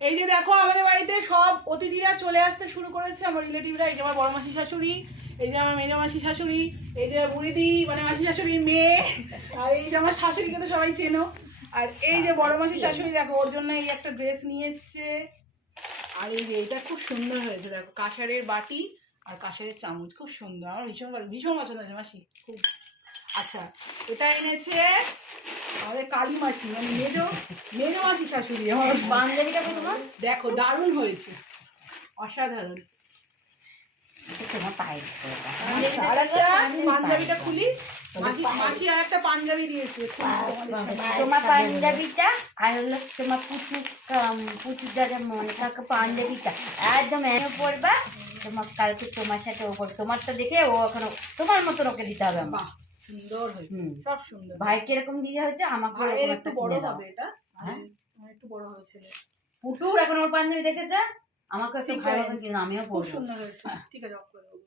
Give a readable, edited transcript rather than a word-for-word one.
এই যে দেখো আমাদের বাড়িতে সব অতিথিরা চলে আসতে শুরু করেছে, আমার রিলেটিভরা। এই যে আমার বড় মাসি শাশুড়ি, এই যে আমার মেজো মাসি শাশুড়ি, এই যে বুড়িদি মানে মাসি শাশুড়ির মেয়ে, আর এই যে আমার শাশুড়িকে তো সবাই চেনো। আর এই যে বড় মাসি শাশুড়ি দেখো ওর জন্য এই একটা ড্রেস নিয়ে এসছে। আর এই যে এটা খুব সুন্দর হয়েছে দেখো, কাঁসারের বাটি আর কাঁসারের চামচ, খুব সুন্দর, আমার ভীষণ ভীষণ পছন্দ হয়েছে মাসি খুব। আচ্ছা এটা এনেছে আমাদের কালী মাসি, মানে মেজো মাসি শাশুড়ি। আমার বান্ধবীটা তোমার দেখো দারুণ হয়েছে, অসাধারণ। তোমার পায়ে আর একটা পাঞ্জাবিটা খুলি, মাসি আর একটা পাঞ্জাবি দিয়েছে। তোমার পাঞ্জাবিটা আর হলো তোমার পুচুর দাদা মনে কাকা পাঞ্জাবিটা একদম এনে পড়বা। তোমার কালকে তোমার সাথে ও পড়বে, তোমারটা দেখে ও এখন তোমার মতন ওকে দিতে হবে। আমার সুন্দর হয়েছে, সব সুন্দর। ভাই কিরকম দিয়ে হয়েছে আমাকে এর একটু বড় হবে এটা, হ্যাঁ একটু বড় হয়েছে। পুটুর এখন ওর পাঞ্জাবি দেখেছে, আমাকে একটু ভালো হবে কিন্তু আমিও খুব পড়বো। সুন্দর হয়েছে। ঠিক আছে, অফ করে দেবো।